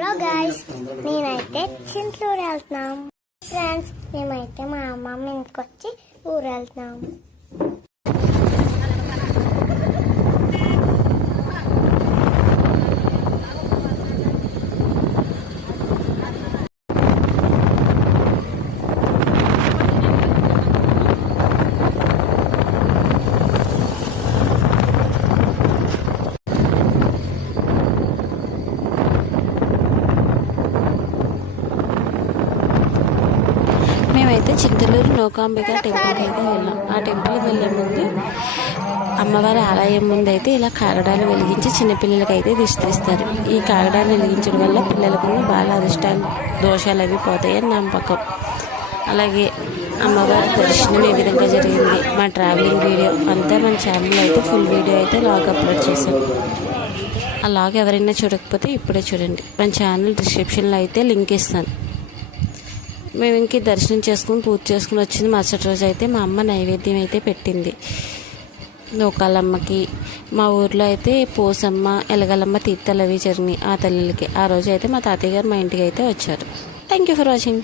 Hello guys, నేనైతే చింతూరు వెళ్తున్నాం friends. మేమైతే మా అమ్మమ్మ ఇంటికి వచ్చి ఊరు వెళ్తున్నాం. మేమైతే చింతలూరు నూకాంబిక టెంపుల్కి అయితే వెళ్ళాం. ఆ టెంపుల్కి వెళ్ళే ముందు అమ్మవారి ఆలయం ముందు అయితే ఇలా కాగడాలు వెలిగించి చిన్నపిల్లలకి అయితే దిష్టి తీస్తారు. ఈ కాగడాలు వెలిగించడం వల్ల పిల్లలకు బాగా అరిష్టాలు దోషాలు అవి పోతాయని నమ్మకం. అలాగే అమ్మవారి దర్శనం ఏ విధంగా జరిగింది, మా ట్రావెలింగ్ వీడియో అంతా మన ఛానల్ అయితే ఫుల్ వీడియో అయితే లాగ్ అప్లోడ్ చేశాం. ఆ లాగ్ ఎవరైనా చూడకపోతే ఇప్పుడే చూడండి. మన ఛానల్ డిస్క్రిప్షన్లో అయితే లింక్ ఇస్తాను. మేము ఇంక దర్శనం చేసుకుని పూజ చేసుకుని వచ్చింది. మరుసటి రోజు అయితే మా అమ్మ నైవేద్యం అయితే పెట్టింది నూకాలమ్మకి. మా ఊర్లో అయితే పోసమ్మ, ఎలగలమ్మ తీర్థాలు అవి జరిగినాయి ఆ తల్లులకి. ఆ రోజు అయితే మా తాతయ్య గారు మా ఇంటికి అయితే వచ్చారు. Thank you for watching.